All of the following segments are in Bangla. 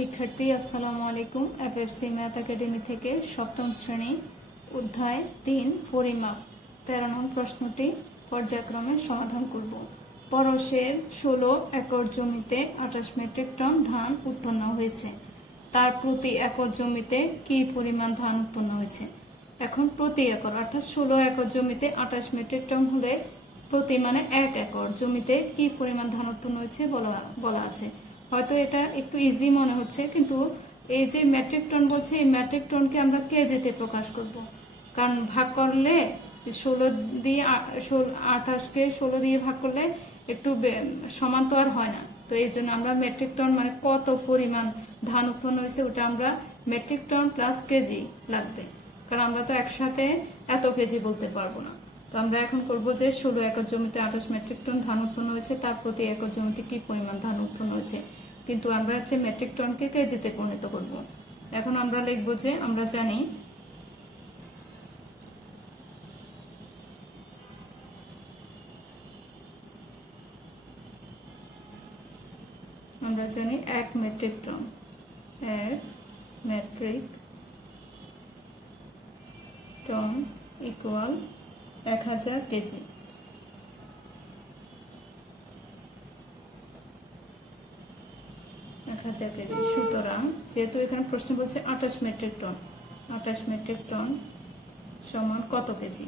শিক্ষার্থী, আসসালামু আলাইকুম। এফএফসি ম্যাথ একাডেমি থেকে সপ্তম শ্রেণী অধ্যায় 3 পরিমাপ 13 নং প্রশ্নটি পর্যায়ক্রমে সমাধান করব। পরশের 16 একর জমিতে 28 মেট্রিক টন ধান উৎপন্ন হয়েছে। তার প্রতি একর জমিতে কি পরিমাণ ধান উৎপন্ন হয়েছে? এখন প্রতি একর অর্থাৎ 16 একর জমিতে 28 মেট্রিক টন হলে প্রতি মানে 1 একর জমিতে কি পরিমাণ ধান উৎপন্ন হয়েছে বলা আছে। হয়তো এটা একটু ইজি মনে হচ্ছে, কিন্তু এই যে মেট্রিক টন বলছে, এই মেট্রিক টনকে আমরা কেজিতে প্রকাশ করব। কারণ ভাগ করলে 16 দিয়ে 28কে 16 দিয়ে ভাগ করলে একটু সমান তো আর হয় না। তো এই জন্য আমরা মেট্রিক টন মানে কত পরিমাণ ধান উৎপন্ন হয়েছে ওটা আমরা মেট্রিক টন প্লাস কেজি লাগবে, কারণ আমরা তো একসাথে এত কেজি বলতে পারবো না। তো আমরা এখন করব যে 16 একর জমিতে 28 মেট্রিক টন ধান উৎপন্ন হয়েছে, তার প্রতি একর জমিতে কি পরিমাণ ধান উৎপন্ন হয়েছে, কিন্তু আমরা হচ্ছে মেট্রিক টনকে কেজিতে পরিণত করব। এখন আমরা লিখব যে আমরা জানি 1 metric ton 1 metric ton equal 1000 KG. সুতরাং যেহেতু এখানে প্রশ্ন বলছে 28 মেট্রিক টন সমান কত কেজি?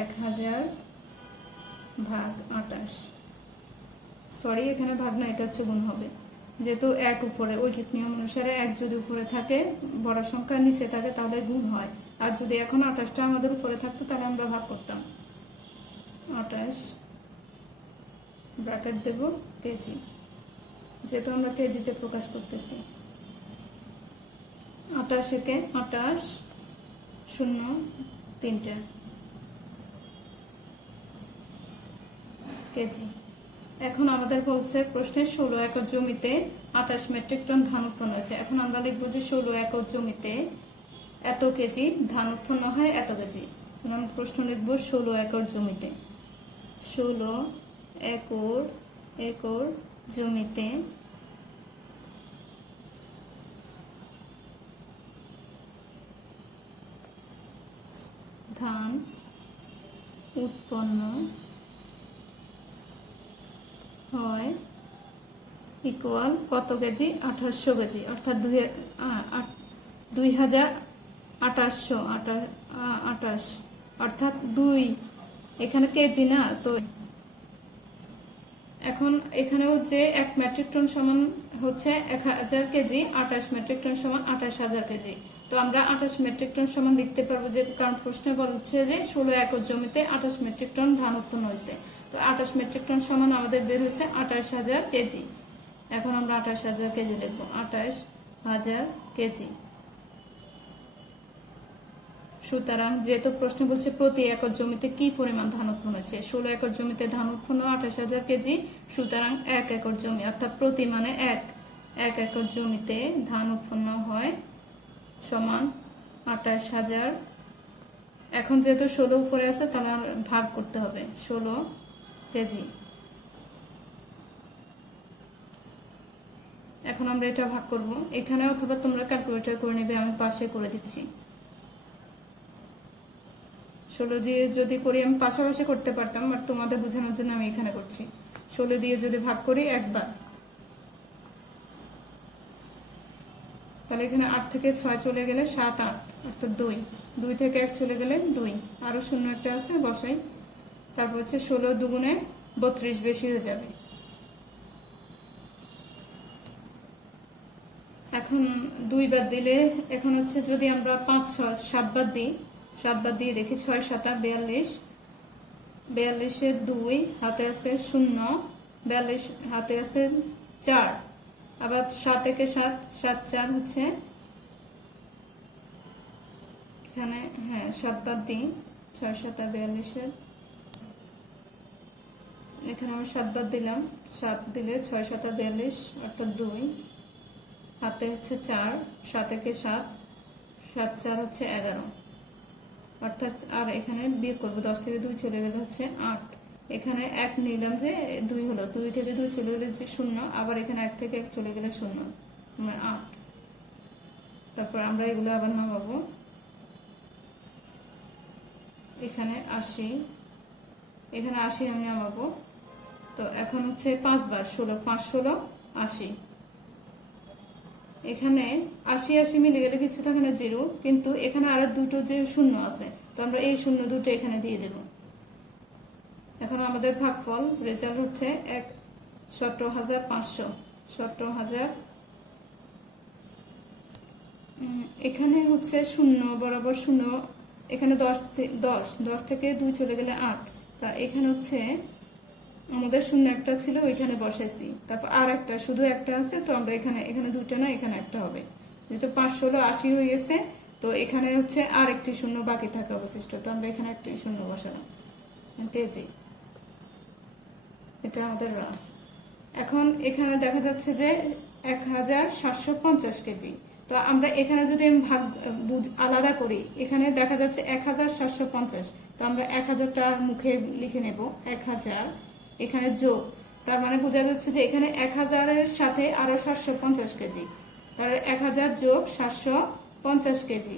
1000 ভাগ 28, সরি এখানে ভাগ না, এটা হচ্ছে গুণ হবে। যেহেতু 1 উপরে ঐকিক নিয়ম অনুসারে 1 যদি উপরে থাকে, বড় সংখ্যা নিচে থাকে, তাহলে গুণ হয়। আর যদি এখন 28টা আমাদের উপরে থাকতো তাহলে আমরা ভাগ করতাম। 28 ব্র্যাকেট দেব কেজি, যেহেতু আমরা কেজিতে প্রকাশ করতেছি। 28 কে 28 শূন্য 3টে কেজি। এখন আমাদের বলছে প্রশ্নে 16 একর জমিতে 28 মেট্রিক টন ধান উৎপন্ন হয়েছে। এখন আমরা লিখব যে 16 একর জমিতে এত কেজি ধান উৎপন্ন হয়, এত কেজি। আমরা প্রশ্ন লিখব 16 একর জমিতে, 16 একর জমিতে ধান উৎপন্ন হয় ইকুয়াল কত কেজি? 2800 কেজি, অর্থাৎ 2828 অর্থাৎ 2, এখানে কেজি না তো। এখন এখানেও যে 1 মেট্রিক টন সমান হচ্ছে 1000 কেজি, 28 মেট্রিক টন সমান 28000 কেজি। তো আমরা 28 মেট্রিক টন সমান লিখতে পারবো, যে কারণ প্রশ্নে বলছে যে 16 একর জমিতে 28 মেট্রিক টন ধান উৎপন্ন হয়েছে। তো 28 মেট্রিক টন সমান আমাদের বের হয়েছে 28000 কেজি। এখন আমরা 28000 কেজি লিখবো, 28000 কেজি। সুতরাং যেহেতু প্রশ্ন বলছে প্রতি একর জমিতে কি পরিমাণ ধান উৎপন্ন হয়েছে, 16 একর জমিতে ধান উৎপন্ন 28000 কেজি। সুতরাং 1 একর জমি অর্থাৎ প্রতি মানে 1 একর জমিতে ধান উৎপন্ন হয় সমান 28000। এখন যেহেতু 16 উপরে আছে, তাহলে ভাগ করতে হবে 16 কেজি। এখন আমরা এটা ভাগ করব এখানে, অথবা তোমরা ক্যালকুলেটর করে নেবে, আমি পাশে করে দিচ্ছি। 16 দিয়ে যদি করি, আমি পাশাপাশি করতে পারতাম, বাট তোমাদের বোঝানোর জন্য আমি এখানে করছি। 16 দিয়ে যদি ভাগ করি একবার, তাহলে এখানে 8 থেকে 6 চলে গেলে 7 8 অর্থাৎ 2 থেকে 1 চলে গেলে 2, আরো শূন্য একটা আছে বসাই। তারপর হচ্ছে 16 দুগুণে 32 বেশি হয়ে যাবে। এখন 2 বাদ দিলে, এখন হচ্ছে যদি আমরা 5 6 7 বাদ দিয়ে দেখি, 6 7 42, 42 2 হাতে আছে 0, 42 হাতে আছে 4, আবার 7 থেকে 7 7 4 হচ্ছে এখানে, হ্যাঁ 7 বাদ দিই, 6 7 42, এখানে আমি 7 বাদ দিলাম, 7 দিলে 6 7 42 অর্থাৎ 2, হাতে হচ্ছে 4, 7 থেকে 7 7 4 হচ্ছে 11, অর্থাৎ আর এখানে বিয়োগ করবো, 10 থেকে 2 চলে গেলে হচ্ছে 8। এখানে 1 নিলাম যে 2 হলো, 2 থেকে 2 চলে গেলে 0, আবার এখানে 1 থেকে 1 চলে গেলে 0। 8। তারপর আমরা এগুলো আবার নামাবো, এখানে 80, এখানে 80 আমি নামাবো। তো এখন হচ্ছে 5 বার 16, 5 16 80। এখানে 80 80 মিলে গেলে কিছু থাকে না, 0, কিন্তু এখানে আরো দুটো যে শূন্য আছে, তো আমরা এই শূন্য দুটো এখানে দিয়ে দেব। এখন আমাদের ভাগফল রেজাল্ট হচ্ছে 17,500। 17,000। এখানে হচ্ছে শূন্য বরাবর শূন্য, এখানে 10 থেকে 2 চলে গেলে 8। তা এখানে হচ্ছে আমাদের শূন্য একটা ছিল, ওইখানে বসাইছি। তারপর আর একটা, শুধু একটা আছে, তো আমরা এখানে দুটো না, এখানে একটা হবে। যেহেতু 5 16 80 হয়ে গেছে, তো এখানে হচ্ছে আর একটি শূন্য বাকি থাকে অবশিষ্ট, তো আমরা এখানে একটি শূন্য বসালাম। তেজি, এটা আমাদের রাফ। এখন এখানে দেখা যাচ্ছে যে 1750 কেজি। তো আমরা এখানে যদি আলাদা করি, এখানে দেখা যাচ্ছে 1750, তো আমরা 1000টা মুখে লিখে নেব। 1000 এখানে যোগ, তার মানে বোঝা যাচ্ছে যে এখানে 1000-এর সাথে আরো 750 কেজি, তাহলে 1000 যোগ 750 কেজি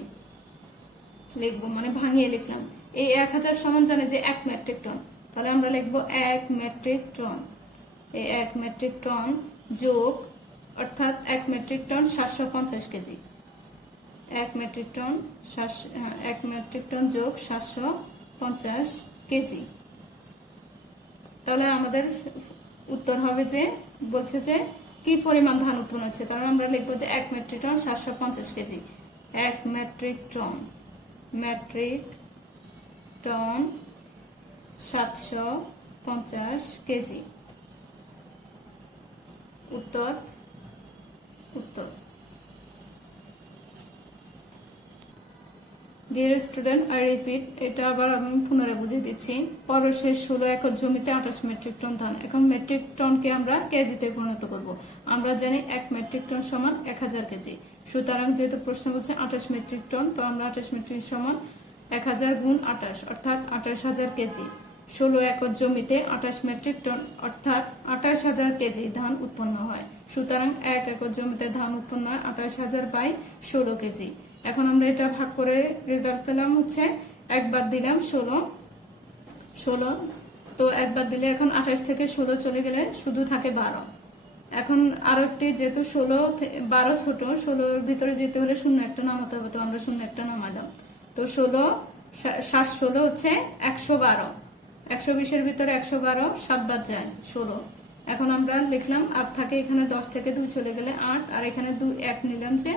লিখবো, মানে ভাঙিয়ে লিখলাম। এই 1000 সমান জানে যে 1 মেট্রিক টন, তাহলে আমরা লিখবো 1 মেট্রিক টন। এই 1 মেট্রিক টন যোগ, অর্থাৎ 1 metric ton 750 KG. 1 metric ton 1 metric ton যোগ 750 কেজি। তাহলে আমাদের উত্তর হবে যে, বলছে যে কি পরিমাণ ধান উৎপন্ন হচ্ছে, তাহলে আমরা লিখবো যে 1 metric ton 750 KG. 1 metric ton 750 KG. উত্তর। ডিয়ার স্টুডেন্ট, আই রিপিট, এটা আবার আমি পুনরায় বুঝিয়ে দিচ্ছি। পরশের 16 একর জমিতে 28 মেট্রিক টন ধান। এখন মেট্রিক টনকে আমরা কেজিতে পরিণত করব। আমরা জানি 1 মেট্রিক টন সমান 1000 কেজি। সুতরাং যেহেতু প্রশ্ন বলছে 28 মেট্রিক টন, তো আমরা 28 মেট্রিক সমান 1000 গুণ 28, অর্থাৎ 28000 কেজি। 16 একর জমিতে 28 মেট্রিক টন অর্থাৎ 28000 কেজি ধান উৎপন্ন হয়। সুতরাং 1 একর জমিতে ধান উৎপন্ন হয় 28000 বাই 16 কেজি। এখন আমরা এটা ভাগ করে রেজাল্ট পেলাম হচ্ছে, একবার দিলাম 16, তো একবার দিলে এখন 28 থেকে 16 চলে গেলে শুধু থাকে 12। এখন আরো একটি, যেহেতু 12 ছোট, 16-র ভিতরে যেতে হলে শূন্য একটা নামাতে হবে, তো আমরা শূন্য একটা নামালাম। তো 16 7 16 হচ্ছে 112। 120-এর ভিতরে 112 7 বার যায় 16। এখন আমরা লিখলাম 8 থাকে, এখানে 10 থেকে 2 চলে গেলে 8, আর এখানে 2 1 নিলাম, যে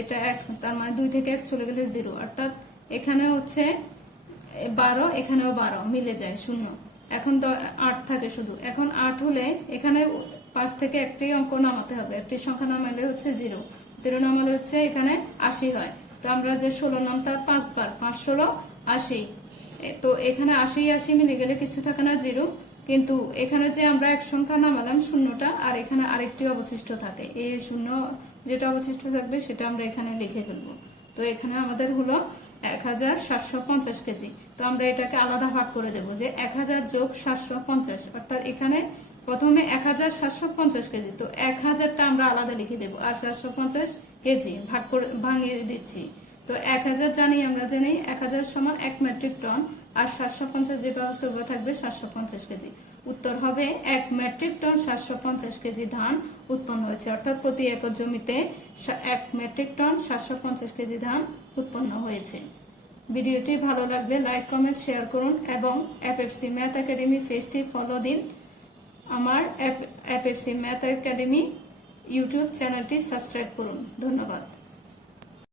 এটা 1, তার মানে 2 থেকে 1 চলে গেলে 0, অর্থাৎ এখানে হচ্ছে 12, এখানেও 12 মিলে যায় 0। এখন 8 থাকে শুধু। এখন 8 হলে এখানে 5 থেকে একটি অঙ্ক নামাতে হবে, একটি সংখ্যা নামালে হচ্ছে 0, 0 নামালে হচ্ছে এখানে 80 হয়। তো আমরা যে 16 নামটা 5 বার, 5 16 80, তো এখানে 80 80 মিলে গেলে কিছু থাকে না, 0, কিন্তু এখানে যে আমরা এক সংখ্যা নামালাম শূন্যটা, আর এখানে আরেকটি অবশিষ্ট থাকে, এই শূন্য যেটা অবশিষ্ট থাকবে সেটা আমরা এখানে লিখে ফেলবো। তো এখানে আমাদের হলো 1750 কেজি। তো আমরা এটাকে আলাদা ভাগ করে দেব, যে 1000 যোগ 750, অর্থাৎ এখানে প্রথমে 1750 কেজি, তো 1000টা আমরা আলাদা লিখে দেব, আর 750 কেজি ভাগ করে ভাঙিয়ে দিচ্ছি। তো 1000 আমরা জানি 1000 সমান 1 মেট্রিক টন, আর 750 যে ব্যবস্থা থাকবে 750 কেজি। উত্তর হবে 1 মেট্রিক টন 750 কেজি ধান উৎপন্ন হয়েছে, অর্থাৎ প্রতি একর জমিতে 1 মেট্রিক টন 750 কেজি ধান উৎপন্ন হয়েছে। ভিডিওটি ভালো লাগলে লাইক কমেন্ট শেয়ার করুন, এবং এফএফসি ম্যাথ একাডেমি পেজটি ফলো দিন। আমার এফএফসি ম্যাথ একাডেমি ইউটিউব চ্যানেলটি সাবস্ক্রাইব করুন। ধন্যবাদ।